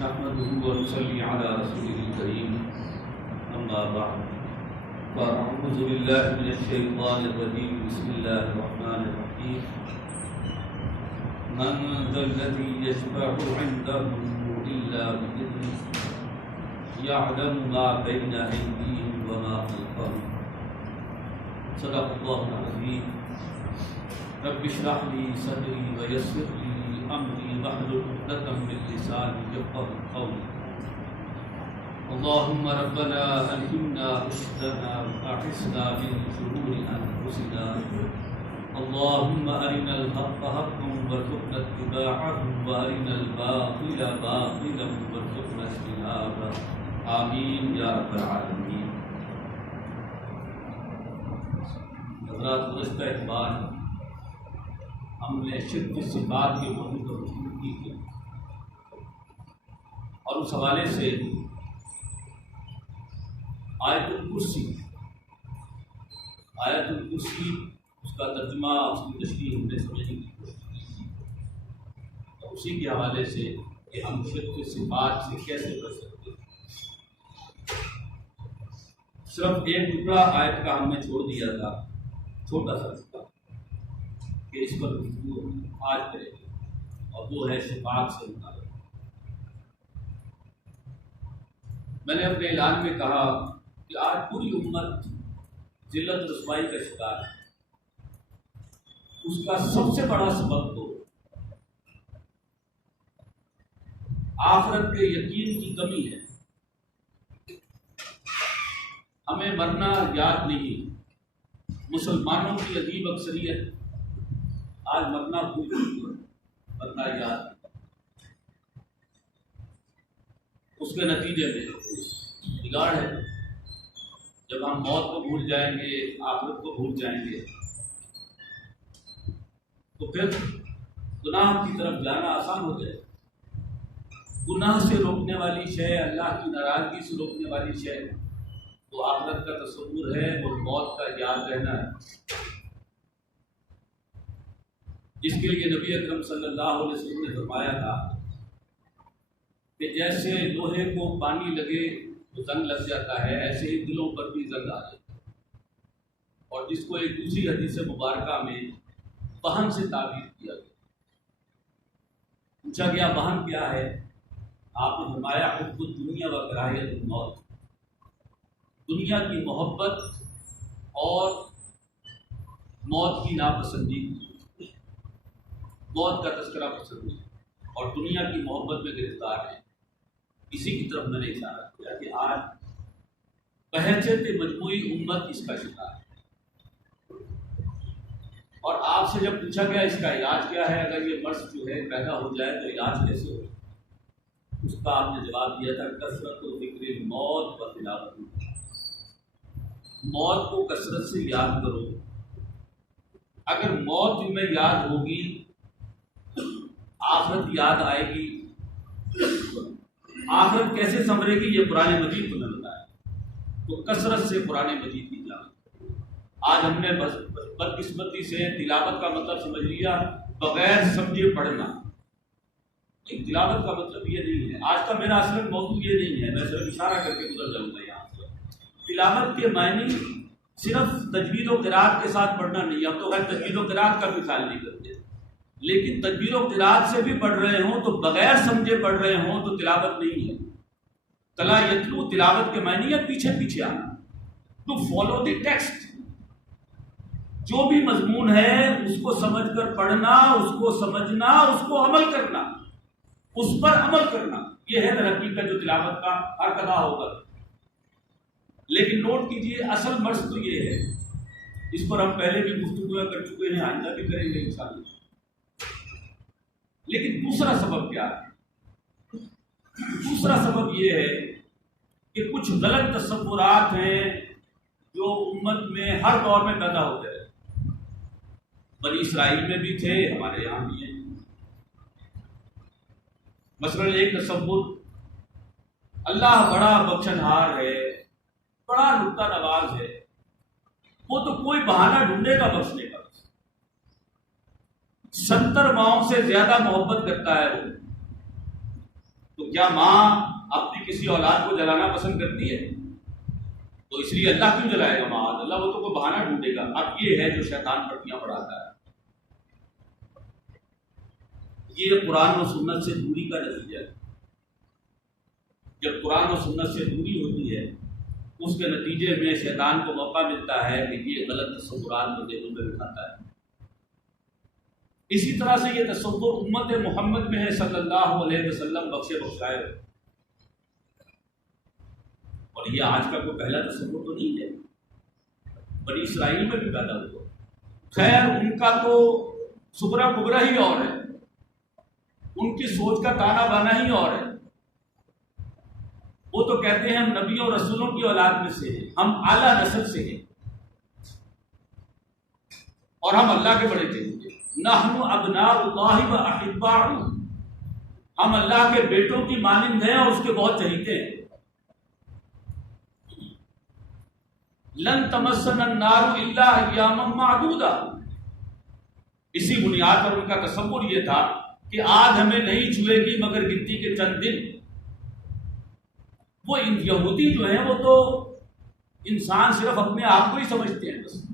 نحمده ونصلي على رسوله الكريم أما بعد فأعوذ بالله من الشيطان الرجيم بسم الله الرحمن الرحيم من ذا الذي يشفع عنده إلا بإذنه يعلم ما بين أيديهم وما خلفهم صدق الله العظيم رب اشرح لي صدري ويسر لي أمري واحلل عقدة من لساني يفقهوا قولي اللهم ربنا ألهمنا رشدنا وأعصمنا من شرور أنفسنا اللهم أرنا الحق حقا وارزقنا اتباعه وأرنا الباطل باطلا وارزقنا اجتنابه آمين يا رب العالمين. حضرات گزشتہ اعتبار ہم نے شرک کی صفات کے موضوع پر گفتگو کی تھی اور اس حوالے سے آیت الکرسی اس کا ترجمہ اس کی تشریح ہم نے سمجھنے کی کوشش کی تھی اور اسی کے حوالے سے کہ ہم شرک کی صفات سے کیسے بچ سکتے ہیں. صرف ایک ٹکڑا آیت کا ہم نے چھوڑ دیا تھا، چھوٹا سا ٹکڑا، کہ اس پر گفتگو آج کریں گے اور وہ ہے صفات سے متعلق. میں نے اپنے اعلان میں کہا کہ آج پوری امت ذلت و رسوائی کا شکار ہے. اس کا سب سے بڑا سبب تو آخرت کے یقین کی کمی ہے. ہمیں مرنا یاد نہیں. مسلمانوں کی عجیب اکثریت آج مرنا بھول گئی، مرنا یاد. اس کے نتیجے میں بگاڑ ہے. جب ہم موت کو بھول جائیں گے، آخرت کو بھول جائیں گے، تو پھر گناہ کی طرف جانا آسان ہو جائے. گناہ سے روکنے والی شے، اللہ کی ناراضگی سے روکنے والی شے تو آخرت کا تصور ہے اور موت کا یاد رہنا ہے، جس کے لیے نبی اکرم صلی اللہ علیہ وسلم نے فرمایا تھا کہ جیسے لوہے کو پانی لگے تو زنگ لگ جاتا ہے، ایسے ہی دلوں پر بھی زنگ آ جاتی ہے. اور جس کو ایک دوسری حدیث مبارکہ میں وہن سے تعبیر کیا گیا. پوچھا گیا وہن کیا ہے؟ آپ نے فرمایا حب الدنیا و کراہیت الموت، دنیا کی محبت اور موت کی ناپسندیدگی، موت کا تذکرہ پسند ہے اور دنیا کی محبت میں گرفتار ہے. اسی کی طرف میں نے اشارہ کیا کہ آج بہچت مجموعی امت اس کا شکار ہے. اور آپ سے جب پوچھا گیا اس کا علاج کیا ہے، اگر یہ مرض جو ہے پیدا ہو جائے تو علاج کیسے ہو، اس کا آپ نے جواب دیا تھا کثرت و ذکر موت و تلاوت. موت کو کثرت سے یاد کرو. اگر موت تمہیں یاد ہوگی، آخرت یاد آئے گی. آخرت کیسے سنورے گی یہ قرآن مجید تمہیں بتایا. تو کثرت سے قرآن مجید کی تلاوت. آج ہم نے بدقسمتی سے تلاوت کا مطلب سمجھ لیا بغیر سمجھے پڑھنا. تلاوت کا مطلب یہ نہیں ہے. آج کا میرا اصل موضوع یہ نہیں ہے، میں صرف اشارہ کر کے گزر جاؤں گا یہاں سے. تلاوت کے معنی صرف تجوید و قرات کے ساتھ پڑھنا نہیں. اب تو خیر تجوید و قرات کا بھی خیال نہیں کرتے، لیکن تجوید و قرات سے بھی پڑھ رہے ہوں تو بغیر سمجھے پڑھ رہے ہوں تو تلاوت نہیں ہے. تلا یتلو تلاوت کے معنی ہے پیچھے پیچھے آنا، ٹو فالو دی ٹیکسٹ. جو بھی مضمون ہے اس کو سمجھ کر پڑھنا، اس کو سمجھنا، اس کو عمل کرنا، اس پر عمل کرنا، یہ ہے در حقیقت جو تلاوت کا حق ادا ہوگا. لیکن نوٹ کیجئے اصل مرض تو یہ ہے، اس پر ہم پہلے بھی گفتگو کر چکے ہیں، آئندہ بھی کریں گے انشاءاللہ. لیکن دوسرا سبب کیا ہے؟ دوسرا سبب یہ ہے کہ کچھ غلط تصورات ہیں جو امت میں ہر دور میں پیدا ہوتے رہے. بنی اسرائیل میں بھی تھے، ہمارے یہاں بھی ہیں. مثلا ایک تصور، اللہ بڑا بخشنہار ہے، بڑا نکتہ نواز ہے، وہ تو کوئی بہانہ ڈھونڈے گا بخشنے کا. 70 ماؤں سے زیادہ محبت کرتا ہے وہ، تو تو کیا ماں اپنی کسی اولاد کو جلانا پسند کرتی ہے؟ تو اس لیے اللہ کیوں جلائے گا معاذ اللہ؟ وہ تو کوئی بہانہ ڈھونڈے گا. اب یہ ہے جو شیطان پٹیاں پڑھاتا ہے. یہ قرآن و سنت سے دوری کا نتیجہ ہے. جب قرآن و سنت سے دوری ہوتی ہے اس کے نتیجے میں شیطان کو موقع ملتا ہے کہ یہ غلط تصورات کو دلوں میں بٹھاتا ہے. اسی طرح سے یہ تصور امت محمد میں ہے صلی اللہ علیہ وسلم بخشے بخشائے. اور یہ آج کا کوئی پہلا تصور تو نہیں ہے، بنی اسرائیل میں بھی پیدا ہوا. خیر ان کا تو سبرا کبرا ہی اور ہے، ان کی سوچ کا تانا بانا ہی اور ہے. وہ تو کہتے ہیں ہم نبیوں اور رسولوں کی اولاد میں سے ہیں، ہم اعلیٰ نسل سے ہیں اور ہم اللہ کے بڑے چہیتے. نحن ابناء اللہ و احباؤہ، ہم اللہ کے بیٹوں کی مانند ہیں اور اس کے بہت چہیتے ہیں. لن تمسنا النار الا ایاما معدودہ، اسی بنیاد پر ان کا تصور یہ تھا کہ آگ ہمیں نہیں چھوئے گی مگر گنتی کے چند دن. وہ یہودی جو ہیں وہ تو انسان صرف اپنے آپ کو ہی سمجھتے ہیں، بس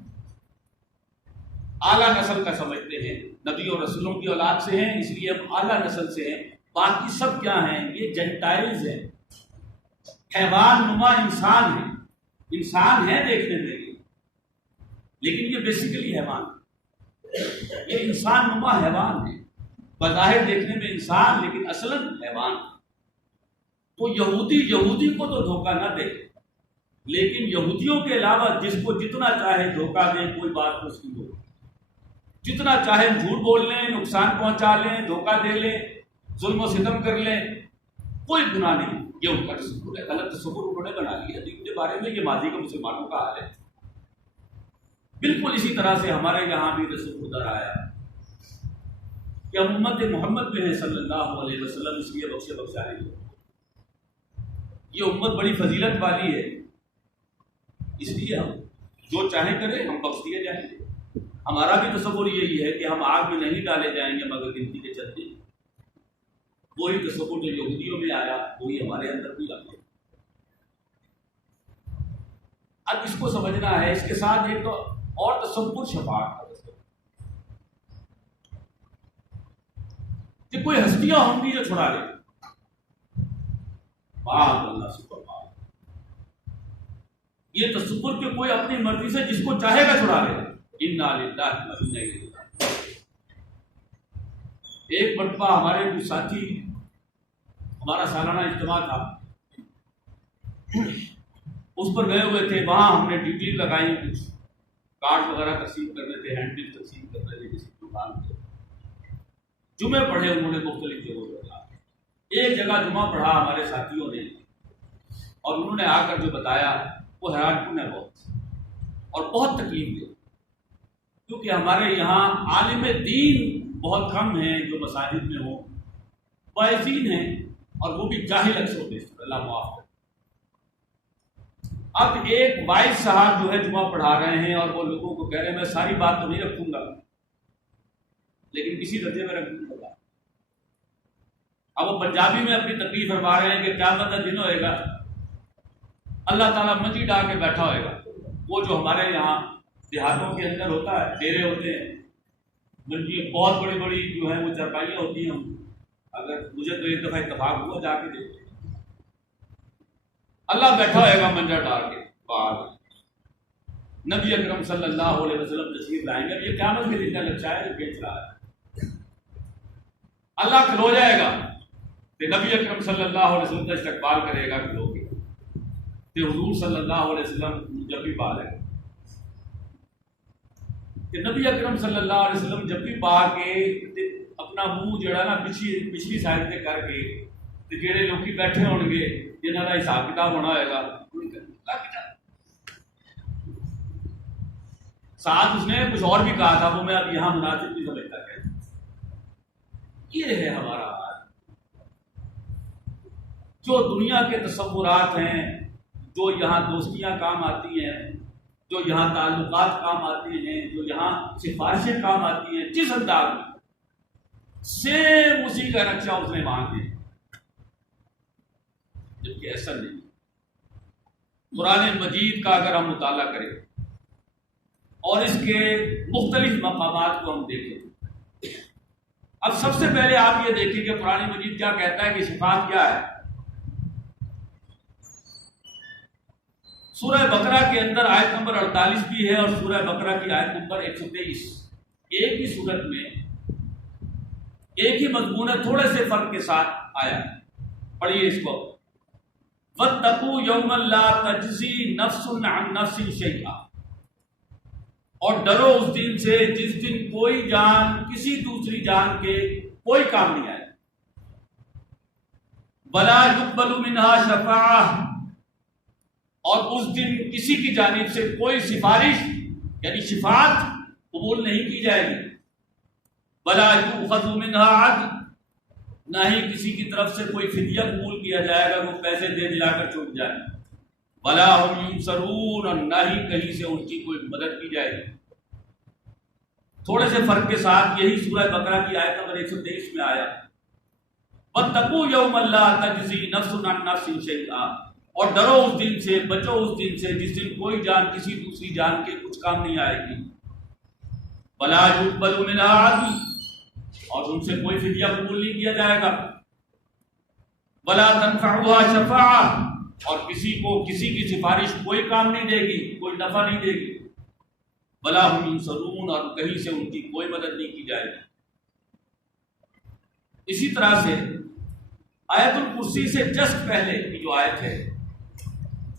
اعلیٰ نسل کا سمجھتے ہیں، نبی اور رسولوں کی اولاد سے ہیں اس لیے ہم اعلیٰ نسل سے ہیں. باقی سب کیا ہیں؟ یہ جینٹائلز ہیں، حیوان نما انسان ہیں. انسان ہے دیکھنے میں لیکن یہ بیسیکلی حیوان ہے. یہ انسان نما حیوان ہے، بظاہر دیکھنے میں انسان لیکن اصلاً حیوان. تو یہودی کو تو دھوکہ نہ دے، لیکن یہودیوں کے علاوہ جس کو جتنا چاہے دھوکہ دیں کوئی بات اس کی ہو، جتنا چاہے جھوٹ بول لیں، نقصان پہنچا لیں، دھوکہ دے لیں، ظلم و ستم کر لیں، کوئی گناہ نہیں. یہ ان کا تصور ہے، غلط تصور انہوں نے بنا لیا دین کے بارے میں. یہ ماضی کا مسلمانوں کا حال ہے. بالکل اسی طرح سے ہمارے یہاں بھی تصور ادھر آیا کہ ہم امت محمد میں ہیں صلی اللہ علیہ وسلم اس لیے بخشے بخشائے. یہ امت بڑی فضیلت والی ہے اس لیے ہم جو چاہیں کریں ہم بخش دیے جائیں گے. ہمارا بھی تصور یہی ہے کہ ہم آگ میں نہیں ڈالے جائیں گے مگر گنتی کے چلتے. وہی تصور جو یہودیوں میں آیا وہی ہمارے اندر بھی آ گیا. اب اس کو سمجھنا ہے. اس کے ساتھ ایک تو اور تصور شفاعت کا تصور کہ کوئی ہستیاں ہوں گی جو چھڑا لیں. بات اللہ سے فرمائے یہ تصور کہ کوئی اپنی مرضی سے جس کو چاہے گا چھڑا لے. انا للہ و انا الیہ راجعون. ایک مرتبہ ہمارے کچھ ساتھی، ہمارا سالانہ اجتماع تھا، اس پر گئے ہوئے تھے. وہاں ہم نے ڈیوٹی لگائی، کچھ کارڈ وغیرہ تقسیم کرنے تھے، ہینڈ بل تقسیم کرنے تھے کسی دکان پہ. جمعے پڑھے انہوں نے مختلف جگہوں پر. ایک جگہ جمعہ پڑھا ہمارے ساتھیوں نے اور انہوں نے آ کر جو بتایا وہ حیران کن ہے بہت اور بہت تکلیف دے. کیونکہ ہمارے یہاں عالم دین بہت کم ہیں جو مساجد میں ہوں، واعظین ہیں اور وہ بھی جاہل اکثر بیشتر، اللہ معاف کرے. اب ایک واعظ صاحب جو ہے جمعہ پڑھا رہے ہیں اور وہ لوگوں کو کہہ رہے ہیں میں ساری بات تو نہیں رکھوں گا لیکن کسی درجے میں رکھ دوں گا. اب وہ پنجابی میں اپنی تقریر فرما رہے ہیں کہ قیامت کا دن ہوئے گا، اللہ تعالیٰ منجی ڈال کے بیٹھا ہوئے گا. وہ جو ہمارے یہاں دیہاتوں کے اندر ہوتا ہے، ڈیرے ہوتے ہیں، منجی بہت بڑی بڑی جو ہے وہ چرپائیاں ہوتی ہیں. اگر مجھے تو ایک دفعہ اتفاق ہوا جا کے دیکھ، اللہ بیٹھا ہوئے گا منجا ڈال کے. بعد نبی اکرم صلی اللہ علیہ وسلم تشریف لائیں گے. یہ قیامت کے دن کا لچا ہے جو بیچ رہا ہے. اللہ کھلو جائے گا کہ نبی اکرم صلی اللہ علیہ وسلم کا استقبال کرے گا کھلو کے کہ حضور صلی اللہ علیہ وسلم جب بھی پا لے کہ نبی اکرم صلی اللہ علیہ وسلم جب بھی پا کے اپنا منہ جڑا نا پچھلی سائڈ سے کر کے جڑے لوگ بیٹھے ہون گے جنہوں کا حساب کتاب ہونا ہوئے گا. ساتھ اس نے کچھ اور بھی کہا تھا وہ میں اب یہاں مناسب نہیں سمجھتا. یہ ہے ہمارا حال. جو دنیا کے تصورات ہیں، جو یہاں دوستیاں کام آتی ہیں، جو یہاں تعلقات کام آتے ہیں، جو یہاں سفارشیں کام آتی ہیں، جس انداز میں سیم اسی کا نقشہ اس نے مان دیا. جبکہ ایسا نہیں. قرآن مجید کا اگر ہم مطالعہ کریں اور اس کے مختلف مقامات کو ہم دیکھیں، اب سب سے پہلے آپ یہ دیکھیں کہ قرآن مجید کیا کہتا ہے کہ صفات کیا ہے. سورہ بقرہ کے اندر آیت نمبر 48 بھی ہے اور سورہ بقرہ کی آیت نمبر 123 ایک ہی صورت میں ایک ہی مضمون ہے، تھوڑے سے فرق کے ساتھ آیا. پڑھیے اس کو. وَاتَّقُوا يَوْمًا لَا تَجْزِي نَفْسٌ عَن نَفْسٍ شَيْئًا، اور ڈرو اس دن سے جس دن کوئی جان کسی دوسری جان کے کوئی کام نہیں آئے. وَلَا يُقْبَلُ مِنْهَا شَفَاعَةٌ، اور اس دن کسی کی جانب سے کوئی سفارش یعنی شفاعت قبول نہیں کی جائے گی. وَلَا يُؤْخَذُ مِنْهَا عَدْلٌ، نہ ہی کسی کی طرف سے کوئی فدیہ قبول کیا جائے گا، وہ پیسے دے دلا کر چھوٹ جائے. وَلَا هُمْ يُنصَرُونَ، اور نہ ہی کہیں سے ان کی کوئی مدد کی جائے گی. تھوڑے سے فرق کے ساتھ یہی سورہ بقرہ کی آیت نمبر 123 میں آیا. وَاتَّقُوا يَوْمًا لَا تَجْزِي نَفْسٌ عَن نَفْسٍ شَيْئًا، اور ڈرو اس دن سے، بچو اس دن سے جس دن کوئی جان کسی دوسری جان کے کچھ کام نہیں آئے گی. وَلَا يُقْبَلُ مِنْهَا عَدْلٌ، اور ان سے کوئی فدیہ قبول نہیں کیا جائے گا. وَلَا تَنفَعُهَا شَفَاعَةٌ، اور کسی کو کسی کی سفارش کوئی کام نہیں دے گی، کوئی نفع نہیں دے گی. وَلَا هُمْ يُنصَرُونَ، اور کہیں سے ان کی کوئی مدد نہیں کی جائے گی. اسی طرح سے آیت الکرسی سے جسٹ پہلے کی جو آیت ہے،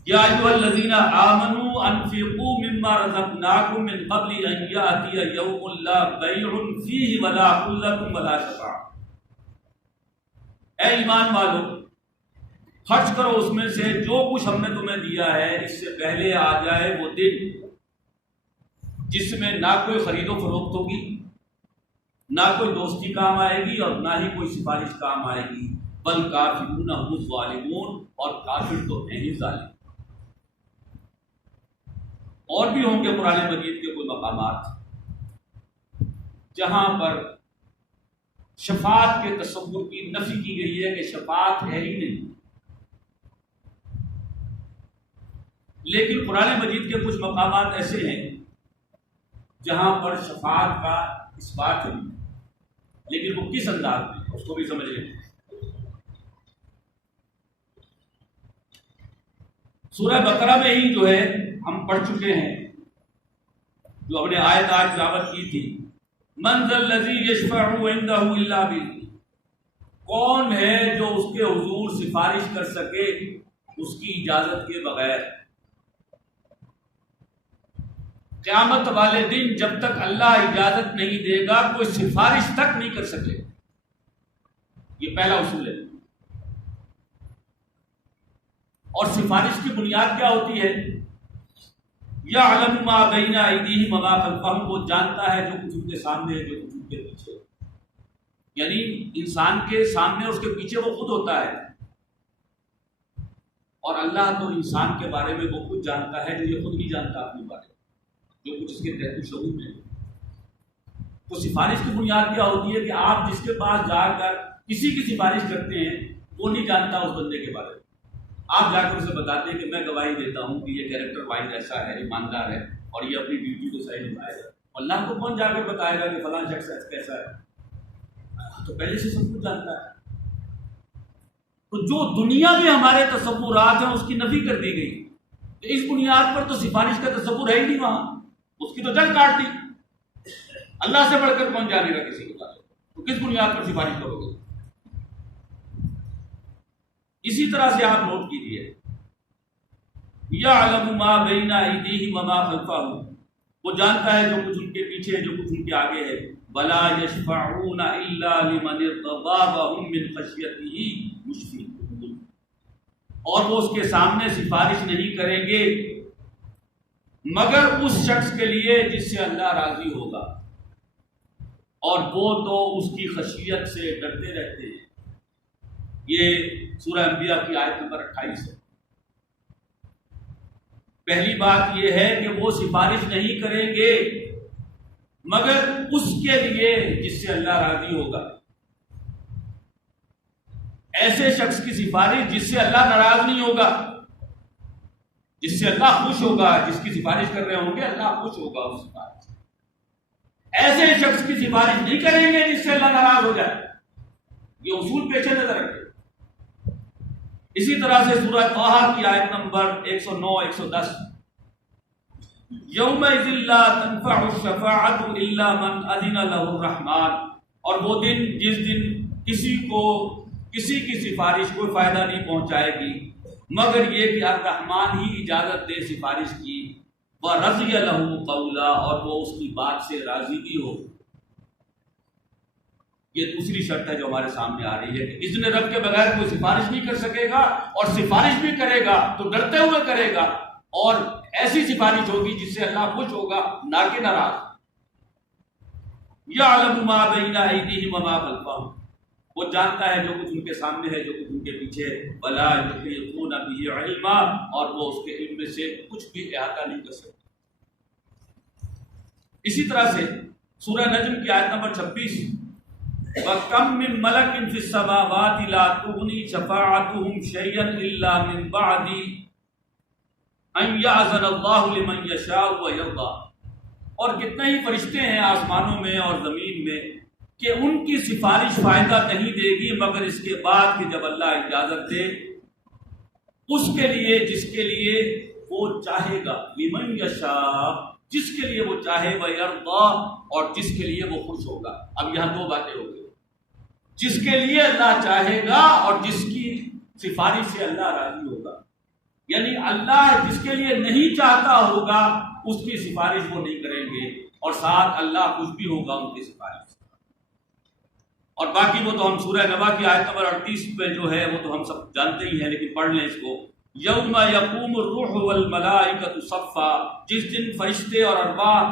یا ایھا الذین آمنوا انفقوا مما رزقناکم من قبل ان یأتی یوم لا بیع فیہ ولا خلۃ ولا شفاعۃ، اے ایمان والو خرچ کرو اس میں سے جو کچھ ہم نے تمہیں دیا ہے، اس سے پہلے آ جائے وہ دن جس میں نہ کوئی خرید و فروخت ہوگی، نہ کوئی دوستی کام آئے گی، اور نہ ہی کوئی سفارش کام آئے گی. بل کافرون هم الظالمون، اور کافر تو ہیں ہی ظالم. اور بھی ہوں گے قرآن مجید کے کوئی مقامات جہاں پر شفاعت کے تصور کی نفی کی گئی ہے کہ شفاعت ہے ہی نہیں. لیکن قرآن مجید کے کچھ مقامات ایسے ہیں جہاں پر شفاعت کا اس بات ہے، لیکن وہ کس انداز میں، اس کو بھی سمجھ لیں. سورہ بقرہ میں ہی جو ہے ہم پڑھ چکے ہیں، جو ہم نے آیت آج تلاوت کی تھی، من ذا الذی یشفع عندہ الا باذنہ، کون ہے جو اس کے حضور سفارش کر سکے اس کی اجازت کے بغیر. قیامت والے دن جب تک اللہ اجازت نہیں دے گا کوئی سفارش تک نہیں کر سکے. یہ پہلا اصول ہے. اور سفارش کی بنیاد کیا ہوتی ہے؟ یعلم ما بین ایدیہم وما خلفہم، وہ جانتا ہے جو کچھ ان کے سامنے ہے، جو کچھ ان کے پیچھے. یعنی انسان کے سامنے اس کے پیچھے وہ خود ہوتا ہے، اور اللہ تو انسان کے بارے میں وہ خود جانتا ہے جو یہ خود نہیں جانتا اپنے بارے میں، جو کچھ اس کے تحت شعور میں. تو سفارش کی بنیاد کیا ہوتی ہے کہ آپ جس کے پاس جا کر کسی کی سفارش کرتے ہیں وہ نہیں جانتا اس بندے کے بارے میں. آپ جا کر اسے بتاتے ہیں کہ میں گواہی دیتا ہوں کہ یہ کیریکٹر وائز ایسا ہے، ایماندار ہے، اور یہ اپنی ڈیوٹی کو صحیح نبھائے گا. اللہ کو کون جا کر بتائے گا کہ فلاں شخص کیسا ہے؟ تو پہلے سے سب کچھ جانتا ہے. تو جو دنیا میں ہمارے تصورات ہیں اس کی نفی کر دی گئی. اس بنیاد پر تو سفارش کا تصور ہے ہی نہیں وہاں، اس کی تو جڑ کاٹ دی. اللہ سے بڑھ کر کون جانے گا کسی کے بارے میں، تو کس بنیاد پر سفارش کرو گے؟ اسی طرح سے آپ نوٹ کیجیے، یعلم ما بین ایدیہم وما خلفہم، وہ جانتا ہے جو کچھ ان کے پیچھے ہے، جو کچھ ان کے آگے ہے. ولا یشفعون الا لمن ارتضی وهم من خشیتہ مشفقون، اور وہ اس کے سامنے سفارش نہیں کریں گے مگر اس شخص کے لیے جس سے اللہ راضی ہوگا، اور وہ تو اس کی خشیت سے ڈرتے رہتے ہیں. یہ سورہ انبیاء کی آیت نمبر 28 ہے. پہلی بات یہ ہے کہ وہ سفارش نہیں کریں گے مگر اس کے لیے جس سے اللہ راضی ہوگا. ایسے شخص کی سفارش جس سے اللہ ناراض نہیں ہوگا، جس سے اللہ خوش ہوگا، جس کی سفارش کر رہے ہوں گے اللہ خوش ہوگا اس سفارش سے۔ ایسے شخص کی سفارش نہیں کریں گے جس سے اللہ ناراض ہو جائے، یہ اصول پیش نظر رکھیں۔ اسی طرح سے سورہ طٰہٰ کی آیت نمبر 109 110، یومئذ لا تنفع الشفاعۃ الا من اذن له الرحمن، اور وہ دن جس دن کسی کو کسی کی سفارش کوئی فائدہ نہیں پہنچائے گی مگر یہ کہ الرحمن ہی اجازت دے سفارش کی، وَرَضِيَ لَهُ قَوْلًا، اور وہ اس کی بات سے راضی بھی ہو۔ یہ دوسری شرط ہے جو ہمارے سامنے آ رہی ہے کہ اذن رب کے بغیر کوئی سفارش نہیں کر سکے گا، اور سفارش بھی کرے گا تو ڈرتے ہوئے کرے گا، اور ایسی سفارش ہوگی جس سے اللہ خوش ہوگا نہ کہ ناراض۔ یعلم ما بین ایدیہم وما خلفہم، وہ جانتا ہے جو کچھ ان کے سامنے ہے جو کچھ ان کے پیچھے ہے، ولا یحیطون بہ علما، اور وہ اس کے علم میں سے کچھ بھی احاطہ نہیں کر سکتے۔ اسی طرح سے سورہ نجم کی آیت نمبر 26، وَكَم مِّن مَلَكٍ فِي السَّمَاوَاتِ لَا تُغْنِي شَفَاعَتُهُمْ شَيْئًا إِلَّا مِن بَعْدِ أَن يَأْذَنَ اللَّهُ لِمَن يَشَاءُ وَيَرْضَىٰ، اور کتنے ہی فرشتے ہیں آسمانوں میں اور زمین میں کہ ان کی سفارش فائدہ نہیں دے گی مگر اس کے بعد کہ جب اللہ اجازت دے اس کے لیے جس کے لیے وہ چاہے گا، لمن یشاء، جس کے لیے وہ چاہے، وَيَرْضَىٰ، اور جس کے لیے وہ خوش ہوگا۔ اب یہاں دو باتیں ہو گئی، جس کے لیے اللہ چاہے گا اور جس کی سفارش سے اللہ راضی ہوگا، یعنی اللہ جس کے لیے نہیں چاہتا ہوگا اس کی سفارش وہ نہیں کریں گے، اور ساتھ اللہ خوش بھی ہوگا ان کی سفارش سے۔ اور باقی وہ تو ہم سورہ نبا کی آیت نمبر 38 پہ جو ہے وہ تو ہم سب جانتے ہی ہیں، لیکن پڑھ لیں اس کو، یوم یقوم الروح والملائکۃ صفا، جس دن فرشتے اور ارواح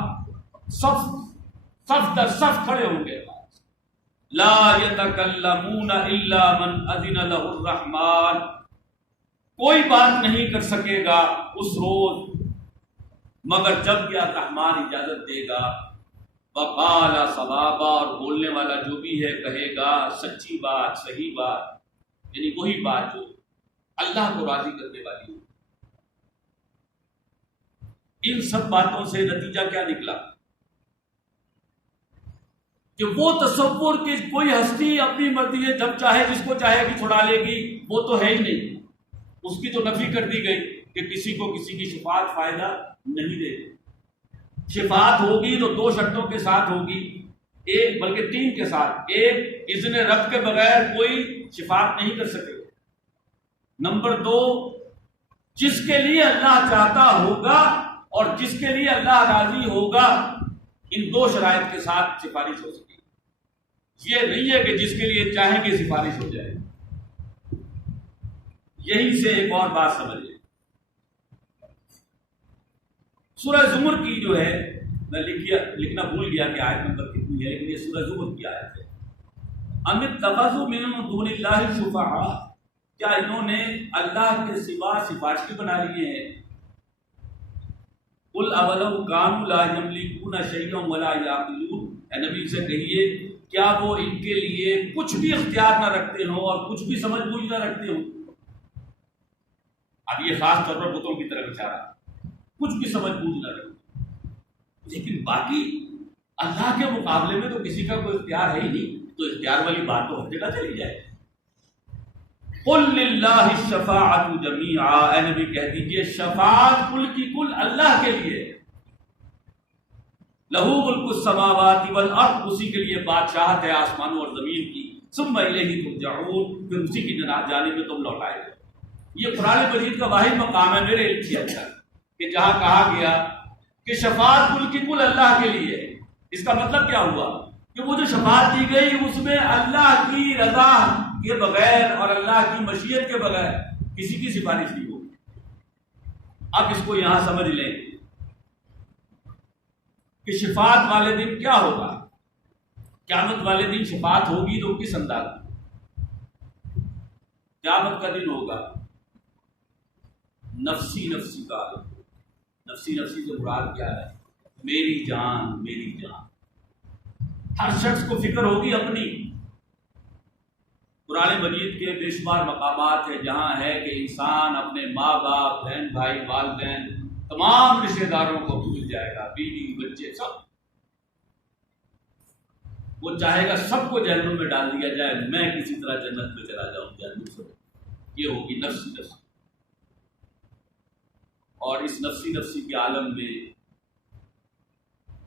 صف در صف کھڑے ہوں گے، لا یتکلمون الا من اذن له الرحمن، کوئی بات نہیں کر سکے گا اس روز مگر جب کہ الرحمن اجازت دے گا، وقال صوابا، اور بولنے والا جو بھی ہے کہے گا سچی بات، صحیح بات، یعنی وہی بات جو اللہ کو راضی کرنے والی ہو۔ ان سب باتوں سے نتیجہ کیا نکلا کہ وہ تصور کہ کوئی ہستی اپنی مرضی ہے جب چاہے جس کو چاہے گی چھڑا لے گی، وہ تو ہے ہی نہیں، اس کی تو نفی کر دی گئی کہ کسی کو کسی کی شفاعت فائدہ نہیں دے گی۔ شفاعت ہوگی تو دو شرطوں کے ساتھ ہوگی، ایک بلکہ تین کے ساتھ، ایک اذن رب کے بغیر کوئی شفاعت نہیں کر سکے، نمبر دو جس کے لیے اللہ چاہتا ہوگا اور جس کے لیے اللہ راضی ہوگا، ان دو شرائط کے ساتھ سفارش ہو سکے۔ یہ نہیں ہے کہ جس کے لیے چاہیں گے سفارش ہو جائے۔ یہی سے ایک اور بات سمجھیں، سورہ زمر کی جو ہے، میں لکھنا بھول گیا کہ آیت نمبر کتنی ہے، لیکن یہ سورہ زمر کی آیت ہے، ام اتخذوا من دون اللہ شفعاء، کیا انہوں نے اللہ کے سوا سفارشی بنا لیے ہیں؟ قل اولو کانوا لا یملکون شیئا ولا یعقلون، اے نبی سے کہیے کیا وہ ان کے لیے کچھ بھی اختیار نہ رکھتے ہوں اور کچھ بھی سمجھ بوجھ نہ رکھتے ہوں؟ اب یہ خاص طور پر بتوں کی طرف اشارہ، کچھ بھی سمجھ بوجھ نہ رکھتے، لیکن باقی اللہ کے مقابلے میں تو کسی کا کوئی اختیار ہے ہی نہیں، تو اختیار والی بات تو ہر جگہ چلی جائے۔ قل للہ الشفاعۃ جمیعا، اے نبی کہہ دیجئے شفاعت کل کی کل اللہ کے لیے، لہ ملک السماوات والارض، اسی کے لیے بادشاہت ہے آسمانوں اور زمین کی، ثم الیہ ترجعون، پھر اسی کی جانب میں تم لوٹائے گئے۔ یہ قرآن مجید کا واحد مقام ہے میرے علم سے اچھا کہ جہاں کہا گیا کہ شفاعت کل کی کل اللہ کے لیے، اس کا مطلب کیا ہوا کہ وہ جو شفاعت دی گئی اس میں اللہ کی رضا کے بغیر اور اللہ کی مشیت کے بغیر کسی کی سفارش نہیں ہوگی۔ اب اس کو یہاں سمجھ لیں کہ شفاعت والے دن کیا ہوگا، قیامت والے دن شفاعت ہوگی تو کس انداز میں؟ قیامت کا دن ہوگا نفسی نفسی کا، نفسی نفسی سے مراد کیا ہے؟ میری جان میری جان، ہر شخص کو فکر ہوگی اپنی، قرآن مجید کے بے شمار مقامات ہیں جہاں ہے کہ انسان اپنے ماں باپ، بہن بھائی، والدین، تمام رشتہ داروں کو بھول جائے گا، بیوی بچے سب، وہ چاہے گا سب کو جہنم میں ڈال دیا جائے، میں کسی طرح جنت میں چلا جاؤں جہنم سے۔ یہ ہوگی نفسی نفسی، اور اس نفسی نفسی کے عالم میں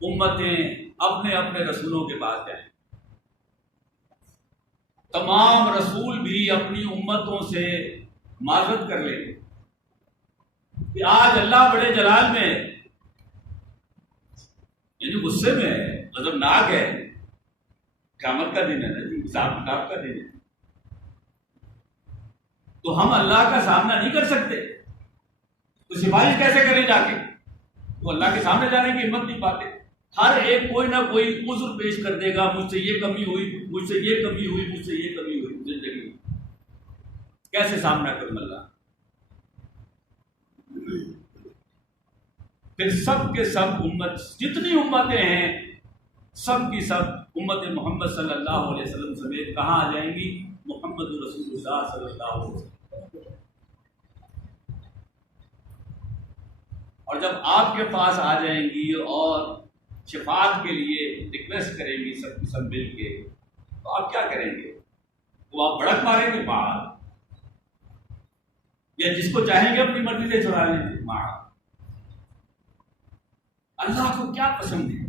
امتیں اپنے اپنے رسولوں کے پاس جائیں، تمام رسول بھی اپنی امتوں سے معذرت کر لیں کہ آج اللہ بڑے جلال میں یعنی غصے میں ہے، غضبناک ہے، قیامت کا دن ہے نا جی، حساب کتاب کا دن ہے، تو ہم اللہ کا سامنا نہیں کر سکتے، تو سفارش کیسے کریں جا کے؟ تو اللہ کے سامنے جانے کی ہمت نہیں پاتے، ہر ایک کوئی نہ کوئی عذر پیش کر دے گا، مجھ سے یہ کمی ہوئی، مجھ سے یہ کمی ہوئی، مجھ سے یہ کمی ہوئی زندگی میں، کیسے سامنا کروں اللہ؟ پھر سب کے سب امت، جتنی امتیں ہیں سب کی سب امت محمد صلی اللہ علیہ وسلم سمیت کہاں آ جائیں گی؟ محمد رسول اللہ صلی اللہ علیہ وسلم۔ اور جب آپ کے پاس آ جائیں گی اور شفاعت کے لیے ریکویسٹ کریں گی سب کی سب مل کے، تو آپ کیا کریں گے؟ وہ آپ بڑک ماریں گے باہر، یا جس کو چاہیں گے اپنی مرضی سے چھڑا لیں گے باہر؟ اللہ کو کیا پسند ہے؟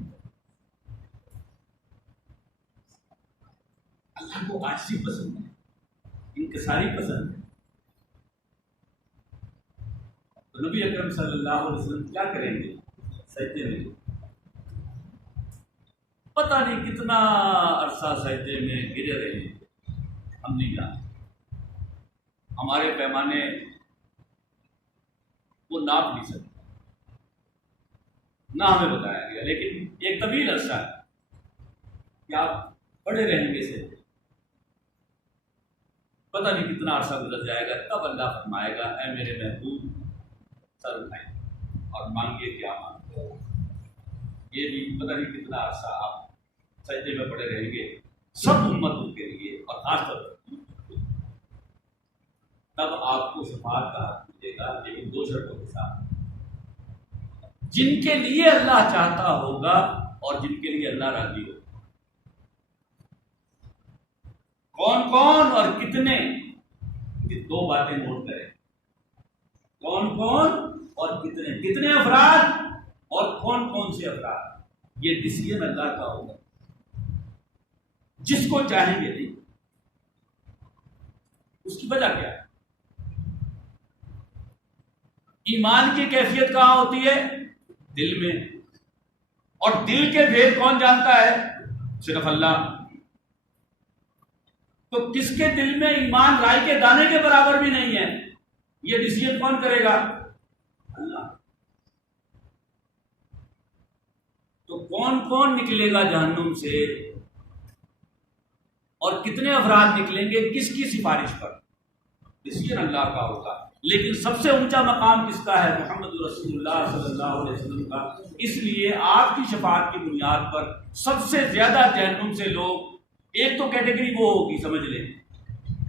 اللہ کو عاجزی پسند ہے، انکساری پسند ہے۔ تو نبی اکرم صلی اللہ علیہ وسلم کیا کریں گے؟ سجدے میں، پتہ نہیں کتنا عرصہ سجدے میں گرے رہے ہیں، ہم نہیں جانتے، ہمارے پیمانے وہ ناپ نہیں سکتے، نہ ہمیں بتایا گیا، لیکن ایک طویل عرصہ ہے کہ آپ پڑے رہیں گے سے، پتہ نہیں کتنا عرصہ گزر جائے گا، تب اللہ فرمائے گا اے میرے محبوب سر اٹھائیں اور مانگیے کیا مانگتے ہو۔ یہ بھی پتہ نہیں کتنا عرصہ آپ سجدے میں پڑے رہیں گے سب امتوں کے لیے، اور خاص طور پر تب آپ کو شفاعت کا حق ملے گا، لیکن دو شرطوں کے ساتھ، جن کے لیے اللہ چاہتا ہوگا اور جن کے لیے اللہ راضی ہوگا۔ کون کون اور کتنے، یہ دو باتیں نوٹ کریں، کون کون اور کتنے، کتنے افراد اور کون کون سے افراد، یہ ڈسیزن اللہ کا ہوگا، جس کو چاہیں گے نہیں۔ اس کی وجہ کیا ہے؟ ایمان کی کیفیت کہاں ہوتی ہے؟ دل میں، اور دل کے بھید کون جانتا ہے؟ صرف اللہ۔ تو کس کے دل میں ایمان رائی کے دانے کے برابر بھی نہیں ہے، یہ ڈیسیژن کون کرے گا؟ اللہ۔ تو کون کون نکلے گا جہنم سے اور کتنے افراد نکلیں گے کس کی سفارش پر؟ ڈیسیژن اللہ کا ہوگا، لیکن سب سے اونچا مقام کس کا ہے؟ محمد رسول اللہ صلی اللہ علیہ وسلم کا۔ اس لیے آپ کی شفاعت کی بنیاد پر سب سے زیادہ جہنم سے لوگ، ایک تو کیٹیگری وہ ہوگی سمجھ لیں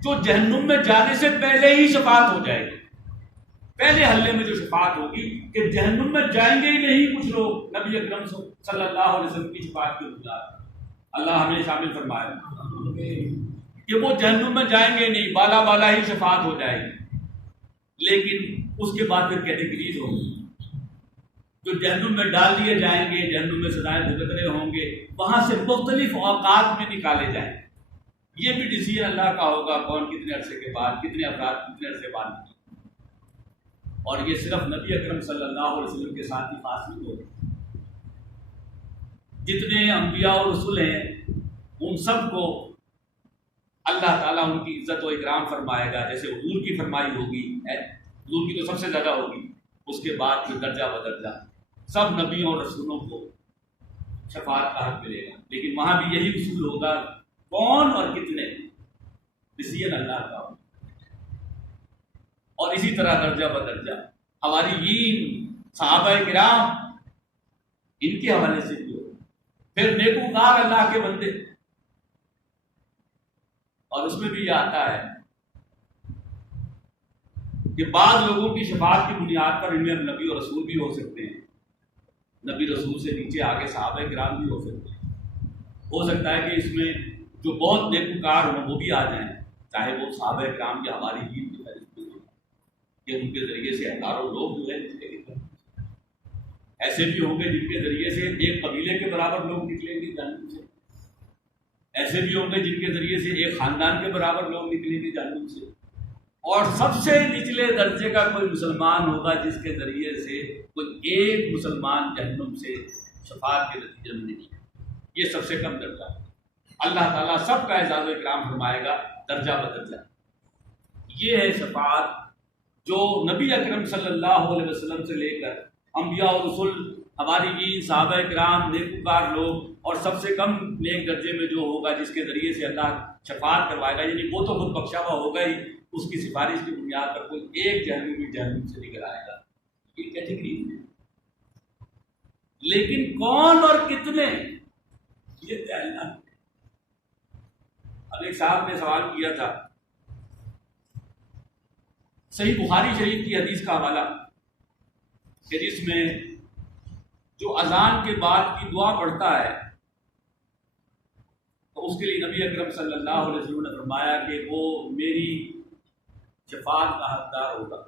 جو جہنم میں جانے سے پہلے ہی شفاعت ہو جائے گی، پہلے حلے میں جو شفاعت ہوگی کہ جہنم میں جائیں گے ہی نہیں کچھ لوگ، نبی اکرم صلی اللہ علیہ وسلم کی شفاعت کی بنیاد پر۔ اللہ ہمیں شامل فرمائے کہ وہ جہنم میں جائیں گے نہیں، بالا بالا ہی شفاعت ہو جائے گی، لیکن اس کے بعد پھر کیٹیگریز ہوں گی، جو جہنم میں ڈال دیے جائیں گے، جہنم میں سزائیں بھگت رہے ہوں گے، وہاں سے مختلف اوقات میں نکالے جائیں گے۔ یہ بھی ڈیسیژن اللہ کا ہوگا، کون کتنے عرصے کے بعد، کتنے افراد کتنے عرصے بعد نکلیں۔ اور یہ صرف نبی اکرم صلی اللہ علیہ وسلم کے ساتھ ہی خاص نہیں ہوگی، جتنے انبیاء اور رسول ہیں ان سب کو اللہ تعالیٰ ان کی عزت و اکرام فرمائے گا، جیسے حضور کی فرمائی ہوگی، حضور کی تو سب سے زیادہ ہوگی، اس کے بعد پھر درجہ بدرجہ سب نبیوں اور رسولوں کو شفاعت کا حق ملے گا، لیکن وہاں بھی یہی اصول ہوگا، کون اور کتنے، ڈیسیژن اللہ کا ہوگا۔ اور اسی طرح درجہ بدرجہ حواریین، صحابہ کرام، ان کے حوالے سے بھی ہوگا، پھر نیکوکار اللہ کے بندے، اور اس میں بھی یہ آتا ہے کہ بعض لوگوں کی شفاعت کی بنیاد پر ان میں نبی اور رسول بھی ہو سکتے ہیں، نبی رسول سے نیچے آگے صحابہ کرام بھی ہو سکتے ہیں۔ ہو سکتا ہے کہ اس میں جو بہت نیکوکار ہوں وہ بھی آ جائیں، چاہے وہ صحابہ کرام یا ہماری دین کی فہرست میں ہوں، کہ ان کے ذریعے سے ہزاروں لوگ جو ہے نکلیں گے۔ ایسے بھی ہوں گے جن کے ذریعے سے ایک قبیلے کے برابر لوگ نکلیں گے جہنم سے، ایسے بھی ہوں گے جن کے ذریعے سے ایک خاندان کے برابر لوگ نکلیں گے جہنم سے، اور سب سے نچلے درجے کا کوئی مسلمان ہوگا جس کے ذریعے سے کوئی ایک مسلمان جہنم سے شفاعت کے نتیجے میں نکلے۔ یہ سب سے کم درجہ ہے۔ اللہ تعالیٰ سب کا اعزاز و اکرام فرمائے گا درجہ بدرجہ۔ یہ ہے شفاعت جو نبی اکرم صلی اللہ علیہ وسلم سے لے کر انبیاء و رسول، ہماری صحابہ کرام، نیکوکار لوگ، اور سب سے کم نیک درجے میں جو ہوگا جس کے ذریعے سے اللہ شفاعت کروائے گا، یعنی وہ تو خود بخشا ہوا ہوگا ہی، اس کی سفارش کی بنیاد پر کوئی ایک جہنم سے نکل آئے گا۔ یہ کیٹیگری ہے، لیکن کون اور کتنے یہ طے اللہ۔ اب ایک صاحب نے سوال کیا تھا، صحیح بخاری شریف کی حدیث کا حوالہ کہ جس میں جو اذان کے بعد کی دعا پڑھتا ہے تو اس کے لیے نبی اکرم صلی اللہ علیہ وسلم نے فرمایا کہ وہ میری شفاعت کا حقدار ہوگا۔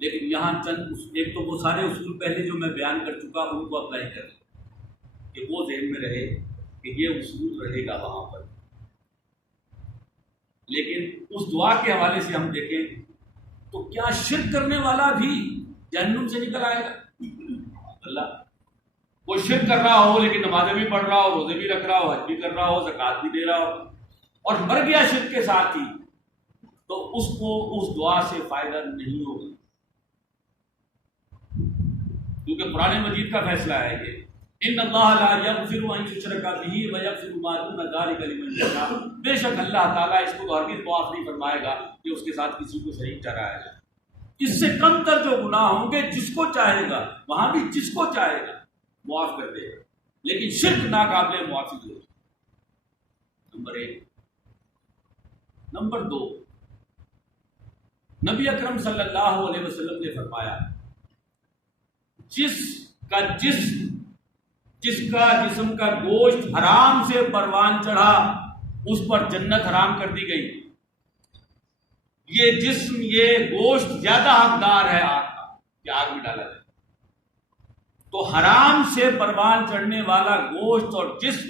لیکن یہاں چند ایک تو وہ سارے اصول پہلے جو میں بیان کر چکا ان کو اپلائی کر لیں کہ وہ ذہن میں رہے کہ یہ اصول رہے گا وہاں پر۔ لیکن اس دعا کے حوالے سے ہم دیکھیں تو کیا شرک کرنے والا بھی جہنم سے نکل آئے گا؟ اللہ، کوئی شرک کر رہا ہو لیکن نمازیں بھی پڑھ رہا ہو، روزے بھی رکھ رہا ہو، حج بھی کر رہا ہو، زکوٰۃ بھی دے رہا ہو، اور مر گیا شرک کے ساتھ ہی، تو اس کو اس دعا سے فائدہ نہیں ہوگا، کیونکہ قرآن مجید کا فیصلہ ہے کہ ان اللہ لا یغفر ان یشرک بہ ویغفر ما دون ذلک لمن یشاء، بے شک اللہ تعالیٰ اس کو تو ہرگز معاف نہیں فرمائے گا کہ اس کے ساتھ کسی کو شریک ٹھہرایا جائے۔ اس سے کم تر جو گناہ ہوں گے جس کو چاہے گا وہاں بھی جس کو چاہے گا معاف کر دے گا، لیکن شرک ناقابل معافی ہو۔ نمبر 1۔ نمبر 2، نبی اکرم صلی اللہ علیہ وسلم نے فرمایا جس کا جسم کا گوشت حرام سے پروان چڑھا اس پر جنت حرام کر دی گئی۔ یہ جسم، یہ گوشت زیادہ حقدار ہے آگ کا کہ آگ میں ڈالا جائے۔ تو حرام سے پروان چڑھنے والا گوشت اور جسم،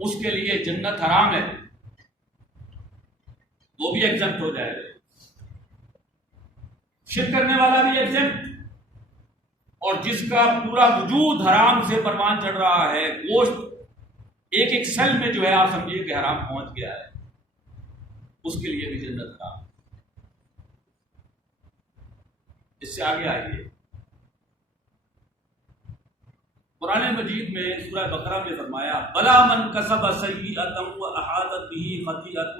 اس کے لیے جنت حرام ہے، وہ بھی ایگزمپٹ ہو جائے گا۔ شرک کرنے والا بھی ایگزمپٹ، اور جس کا پورا وجود حرام سے پروان چڑھ رہا ہے، گوشت ایک ایک سیل میں جو ہے آپ سمجھیے کہ حرام پہنچ گیا ہے، اس کے لیے بھی جنت حرام۔ اس سے آگے آئیے، قرآن مجید میں سورہ بقرہ میں فرمایا بلا من کسب سیئۃ واحاطت بہ خطیئۃ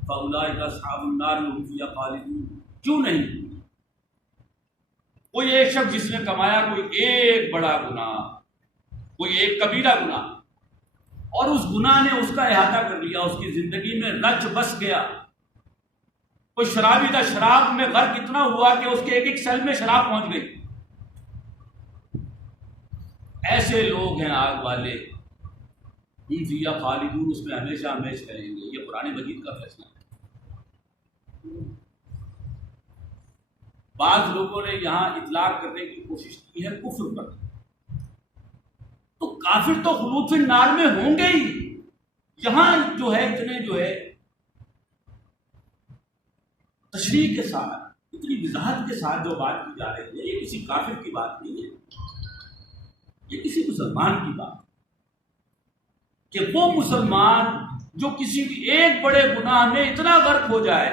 فاولئک اصحاب النار هم فیہا خالدون۔ کیوں نہیں؟ کوئی ایک شخص جس نے کمایا کوئی ایک بڑا گناہ، کوئی ایک کبیرہ گناہ، اور اس گناہ نے اس کا احاطہ کر لیا، اس کی زندگی میں رچ بس گیا۔ کوئی شرابی تھا، شراب میں غرق اتنا ہوا کہ اس کے ایک ایک سیل میں شراب پہنچ گئی۔ ایسے لوگ ہیں آگ والے، ہم فیہا خالدون، اس میں ہمیشہ ہمیشہ رہیں گے۔ یہ قرآن مجید کا فیصلہ ہے۔ بعض لوگوں نے یہاں اطلاق کرنے کی کوشش کی ہے کفر پر، تو کافر تو خلود فی النار میں ہوں گے ہی۔ یہاں جو ہے اتنے جو ہے تشریح کے ساتھ، اتنی وضاحت کے ساتھ جو بات کی جا رہی ہے، یہ کسی کافر کی بات نہیں ہے، یہ کسی مسلمان کی بات کہ وہ مسلمان جو کسی ایک بڑے گناہ میں اتنا غرق ہو جائے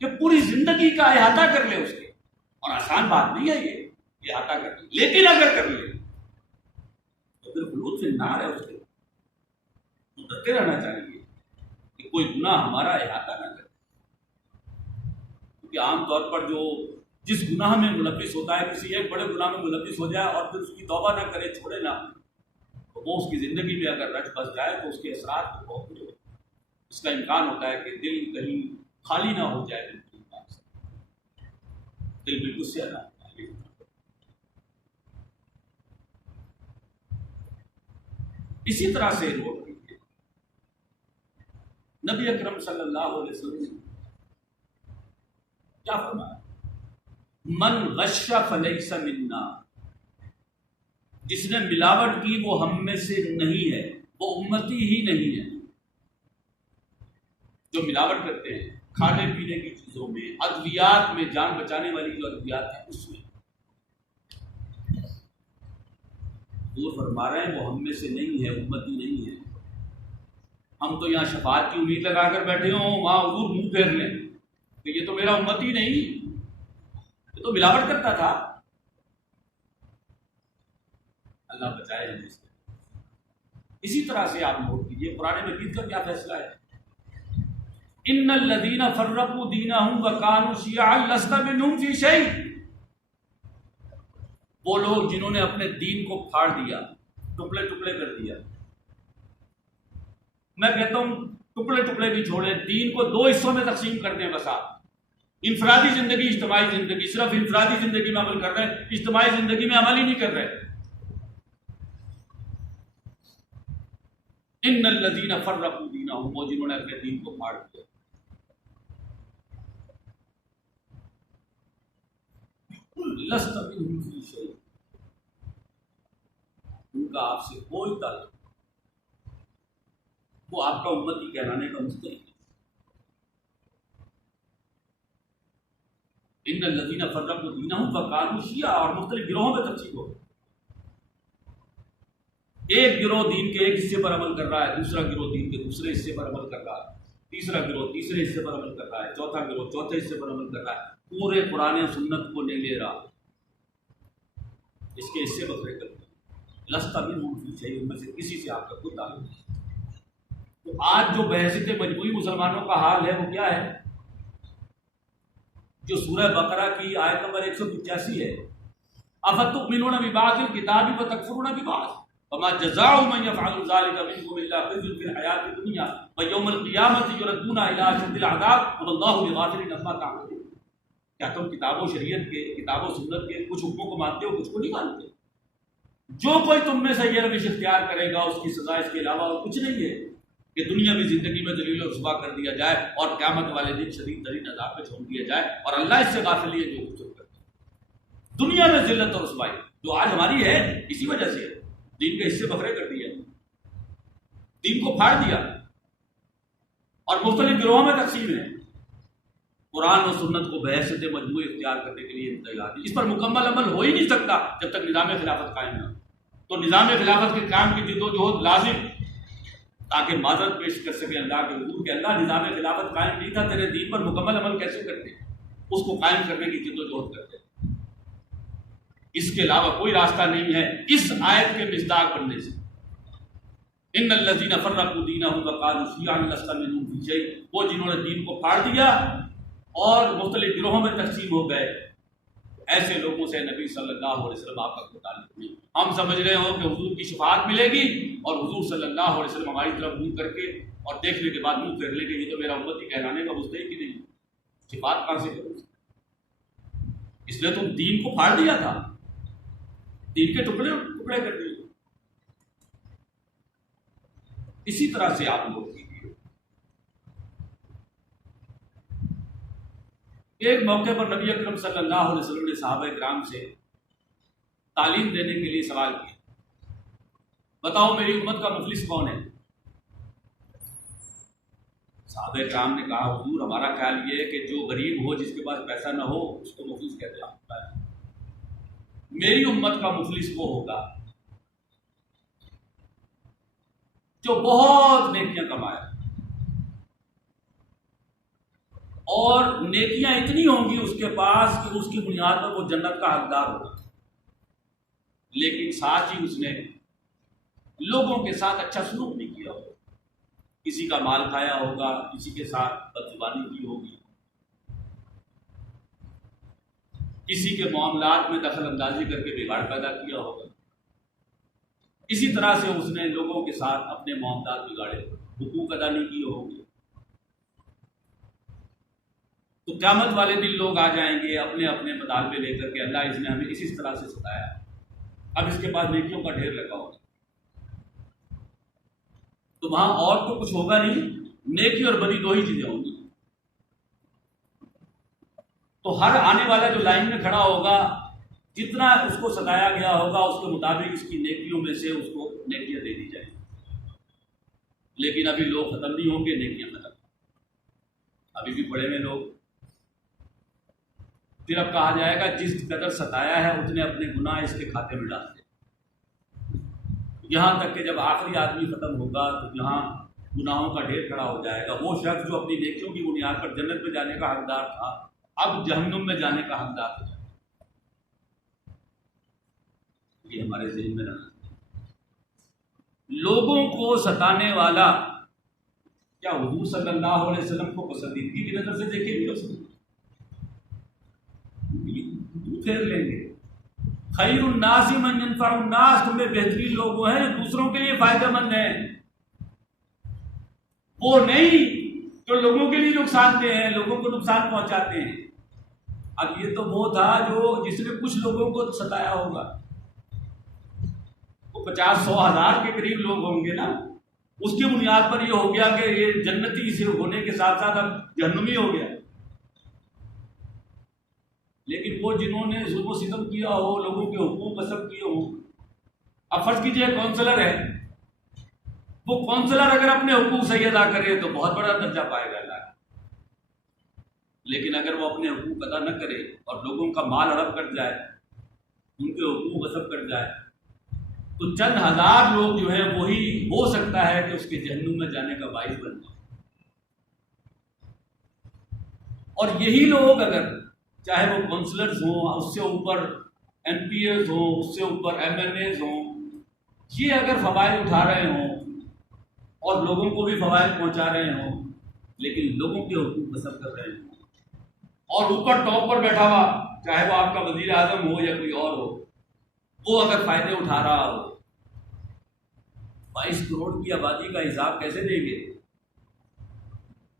کہ پوری زندگی کا احاطہ کر لے اس کے، اور آسان بات نہیں ہے یہ احاطہ کر لے، لیکن اگر کر لے تو پھر خلود فی النار ہے اس کے، تو ڈرتے رہنا چاہیے کہ کوئی گناہ ہمارا احاطہ نہ کرے، کیونکہ عام طور پر جو جس گناہ میں ملوث ہوتا ہے، کسی ایک بڑے گناہ میں ملوث ہو جائے اور پھر اس کی توبہ نہ کرے، چھوڑے نہ، تو وہ اس کی زندگی میں اگر رچ بس جائے تو اس کے اثرات تو بہت بڑے ہوتے ہیں۔ اس کا امکان ہوتا ہے کہ دل کہیں خالی نہ ہو جائے، دل بالکل سیاہ نہ ہو جائے۔ اسی طرح سے نوٹ کیجیے، نبی اکرم صلی اللہ علیہ وسلم نے کیا فرمایا؟ من غش فلیس منا، جس نے ملاوٹ کی وہ ہم میں سے نہیں ہے، وہ امتی ہی نہیں ہے۔ جو ملاوٹ کرتے ہیں کھانے پینے کی چیزوں میں، ادویات میں، جان بچانے والی جو ادویات ہیں اس میں، وہ فرما رہے ہیں وہ ہم میں سے نہیں ہے، امتی نہیں ہے۔ ہم تو یہاں شفاعت کی امید لگا کر بیٹھے ہوں، وہاں حضور منہ پھیر لیں کہ یہ تو میرا امتی نہیں، یہ تو ملاوٹ کرتا تھا۔ اللہ بچائے ہمیں سے۔ اسی طرح سے آپ نوٹ کیجیے قرآن مجید کا کیا فیصلہ ہے؟ ان الذین فرقوا دینہم وکانوا شیعا لست منہم فی شیء، وہ لوگ جنہوں نے اپنے دین کو پھاڑ دیا، ٹکڑے ٹکڑے کر دیا۔ میں کہتا ہوں ٹکڑے ٹکڑے بھی چھوڑیں، دین کو دو حصوں میں تقسیم کر دیں بس آپ، انفرادی زندگی، اجتماعی زندگی۔ صرف انفرادی زندگی میں عمل کر رہے ہیں، اجتماعی زندگی میں عمل ہی نہیں کر رہے۔ ان الذین فرقوا دینہم، وہ جنہوں نے اپنے دین کو پھاڑ دیا۔ لست منہم فی شیء، ان کا آپ سے کوئی تعلق نہیں، وہ آپ کا امتی کہلانے کا مستحق ہے۔ ان الذین فرقوا دینہم وکانوا شیعا، اور مختلف گروہوں میں تقسیم ہو گئے۔ ایک گروہ دین کے ایک حصے پر عمل کر رہا ہے، دوسرا گروہ دین کے دوسرے حصے پر عمل کر رہا ہے، تیسرا گروہ تیسرے حصے پر عمل کر رہا ہے، چوتھا گروہ چوتھے حصے پر عمل کر رہا ہے، پورے قرآن و سنت کو نہیں لے رہا، اس کے حصے بکھرے کرتے ہیں۔ لست منہم فی شیء، ان میں سے کسی سے آپ کا کوئی تعلق نہیں۔ تو آج جو بحیثیت مجموعی مسلمانوں کا حال ہے وہ کیا ہے؟ جو سورہ بقرہ کی آیت نمبر 185 ہے، افتؤمنون ببعض الکتاب وتکفرون ببعض وما جزاء من يفعل ذلك منكم الا خزي في الحياة الدنيا ويوم القيامة يردون الى اشد العذاب وما الله بغافل عما تعملون۔ کیا تم کتاب و شریعت کے، کتاب و سنت کے کچھ حکموں کو مانتے ہو، کچھ کو نہیں مانتے؟ جو کوئی تم میں سے یہ روش اختیار کرے گا اس کی سزا اس کے علاوہ اور کچھ نہیں ہے کہ دنیاوی زندگی میں ذلیل و رسوا کر دیا جائے اور قیامت والے دن شدید ترین عذاب میں چھوڑ دیا جائے، اور اللہ اس سے غافل ہے جو کچھ کرتے ہیں۔ دنیا میں ذلت اور رسوائی جو آج ہماری ہے اسی وجہ سے دین کے حصے بکھرے کر دیا، دین کو پھاڑ دیا اور مختلف گروہوں میں تقسیم ہے۔ قرآن و سنت کو بحیثیت مجموعی اختیار کرنے کے لیے انتظار، اس پر مکمل عمل ہو ہی نہیں سکتا جب تک نظام خلافت قائم نہ ہو۔ تو نظام خلافت کے قیام کی جد و جہد لازم، تاکہ معذرت پیش کر سکے اللہ کے حضور کہ اللہ نظام خلافت قائم نہیں تھا، تیرے دین پر مکمل عمل کیسے کرتے؟ اس کو قائم کرنے کی جد و جہد کرتے۔ اس کے علاوہ کوئی راستہ نہیں ہے اس آیت کے مصداق بننے سے۔ ان الذین فرقوا دینہم وقالوا شیعا لست منہم فی شیء، وہ جنہوں نے دین کو پھاڑ دیا اور مختلف گروہوں میں تقسیم ہو گئے، ایسے لوگوں سے نبی صلی اللہ علیہ وسلم آپ کا کوئی تعلق نہیں۔ ہم سمجھ رہے ہوں کہ حضور کی شفاعت ملے گی اور حضور صلی اللہ علیہ وسلم ہماری طرف منہ کر کے اور دیکھنے کے بعد منہ پھیر لیں کہ یہ تو میرا امتی کہلانے کا مستحق ہی نہیں، شفاعت کہاں سے کروں؟ اس لیے تم دین کو پھاڑ دیا تھا، دین کے ٹکڑے ٹکڑے کر دیے۔ اسی طرح سے آپ لوگ کیجیے، ایک موقع پر نبی اکرم صلی اللہ علیہ وسلم نے صحابہ کرام سے تعلیم دینے کے لیے سوال کیا، بتاؤ میری امت کا مفلس کون ہے؟ صحابہ کرام نے کہا حضور ہمارا خیال یہ ہے کہ جو غریب ہو، جس کے پاس پیسہ نہ ہو، اس کو مفلس کہتے ہیں۔ میری امت کا مفلس وہ ہوگا جو بہت نیکیاں کمائے اور نیکیاں اتنی ہوں گی اس کے پاس کہ اس کی بنیاد پر وہ جنت کا حقدار ہوگا، لیکن ساتھ ہی اس نے لوگوں کے ساتھ اچھا سلوک نہیں کیا ہوگا، کسی کا مال کھایا ہوگا، کسی کے ساتھ بدزبانی کی ہوگی، کسی کے معاملات میں دخل اندازی کر کے بگاڑ پیدا کیا ہوگا۔ اسی طرح سے اس نے لوگوں کے ساتھ اپنے معاملات بگاڑے، حقوق ادا نہیں کیے ہوں گے، تو قیامت والے دن لوگ آ جائیں گے اپنے اپنے مطالبے لے کر کے، اللہ اس نے ہمیں اسی طرح سے ستایا، اب اس کے بعد نیکیوں کا ڈھیر لگا ہوگا، تو وہاں اور تو کچھ ہوگا نہیں، نیکی اور بدی دو ہی چیزیں ہوں گی۔ تو ہر آنے والا جو لائن میں کھڑا ہوگا، جتنا اس کو ستایا گیا ہوگا اس کے مطابق اس کی نیکیوں میں سے اس کو نیکیاں دے دی جائیں گی، لیکن ابھی لوگ ختم نہیں ہوں گے، نیکیاں ختم، ابھی بھی پڑے ہوئے لوگ۔ پھر اب کہا جائے گا جس قدر ستایا ہے اتنے اپنے گناہ اس کے کھاتے میں ڈالتے، یہاں تک کہ جب آخری آدمی ختم ہوگا تو یہاں گناہوں کا ڈھیر کھڑا ہو جائے گا۔ وہ شخص جو اپنی نیکیوں کی بنیاد پر جنت میں جانے کا حقدار تھا، اب جہنم میں جانے کا حقدار ہو جائے گا۔ یہ ہمارے ذہن میں رہنا چاہیے۔ لوگوں کو ستانے والا کیا حضور صلی اللہ علیہ وسلم کو پسندیدگی کی نظر سے دیکھیں گے؟ اس کو پھیر لیں گے۔ خیر الناس من ينفع الناس، تمہیں بہترین لوگ وہ ہیں جو دوسروں کے لیے فائدہ مند ہیں، وہ نہیں جو لوگوں کے لیے نقصان دہ ہیں، لوگوں کو نقصان پہنچاتے ہیں۔ اب یہ تو وہ تھا جو جس نے کچھ لوگوں کو ستایا ہوگا، وہ 50-100 ہزار کے قریب لوگ ہوں گے نا، اس کی بنیاد پر یہ ہو گیا کہ یہ جنتی سے ہونے کے ساتھ ساتھ اب جہنمی ہو گیا۔ لیکن وہ جنہوں نے ظلم و ستم کیا ہو، لوگوں کے حقوق غصب کیے ہوں، اب فرض کیجیے کونسلر ہے، وہ کونسلر اگر اپنے حقوق صحیح ادا کرے تو بہت بڑا درجہ پائے گا اللہ کا، لیکن اگر وہ اپنے حقوق ادا نہ کرے اور لوگوں کا مال ہڑپ کر جائے، ان کے حقوق غصب کر جائے، تو چند ہزار لوگ جو ہیں وہی ہو سکتا ہے کہ اس کے جہنم میں جانے کا باعث بن جائے۔ اور یہی لوگ اگر چاہے وہ کونسلرز ہوں، اس سے اوپر ایم پی ایز ہوں، اس سے اوپر ایم ایل ایز ہوں، یہ اگر فوائد اٹھا رہے ہوں اور لوگوں کو بھی فوائد پہنچا رہے ہوں، لیکن لوگوں کے حقوق غصب کر رہے ہوں، اور اوپر ٹاپ پر بیٹھا ہوا چاہے وہ آپ کا وزیر اعظم ہو یا کوئی اور ہو، وہ اگر فائدے اٹھا رہا ہو، 22 کروڑ کی آبادی کا حساب کیسے دیں گے؟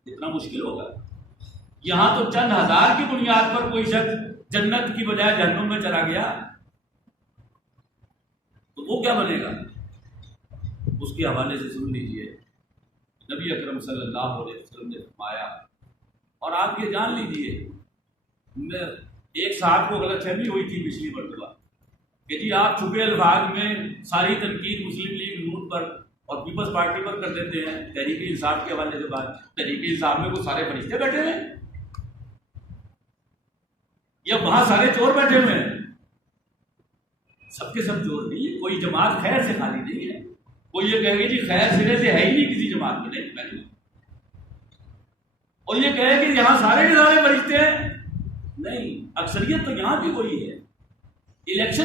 اتنا مشکل ہوگا۔ یہاں تو چند ہزار کی بنیاد پر کوئی شخص جنت کی بجائے جہنم میں چلا گیا تو وہ کیا بنے گا؟ اس کے حوالے سے سن لیجئے، نبی اکرم صلی اللہ علیہ وسلم نے فرمایا، اور آپ یہ جان لیجئے، ایک صاحب کو غلط فہمی ہوئی تھی پچھلی مرتبہ کہ جی آپ چھپے الفاظ میں ساری تنقید مسلم لیگ نون پر اور پیپلز پارٹی پر کر دیتے ہیں، تحریک انصاف کے حوالے سے بات، تحریک انصاف میں وہ سارے فرشتے بیٹھے ہیں یا وہاں سارے چور بیٹھے ہوئے ہیں؟ سب کے سب چور نہیں ہے، کوئی جماعت خیر سے خالی نہیں ہے، کوئی یہ کہے گی جی خیر سرے سے ہے ہی نہیں کسی جماعت میں، نہیں، اور یہ کہے کہ یہاں سارے کے سارے فرشتے ہیں، نہیں، اکثریت تو یہاں بھی وہی ہے۔ الیکشن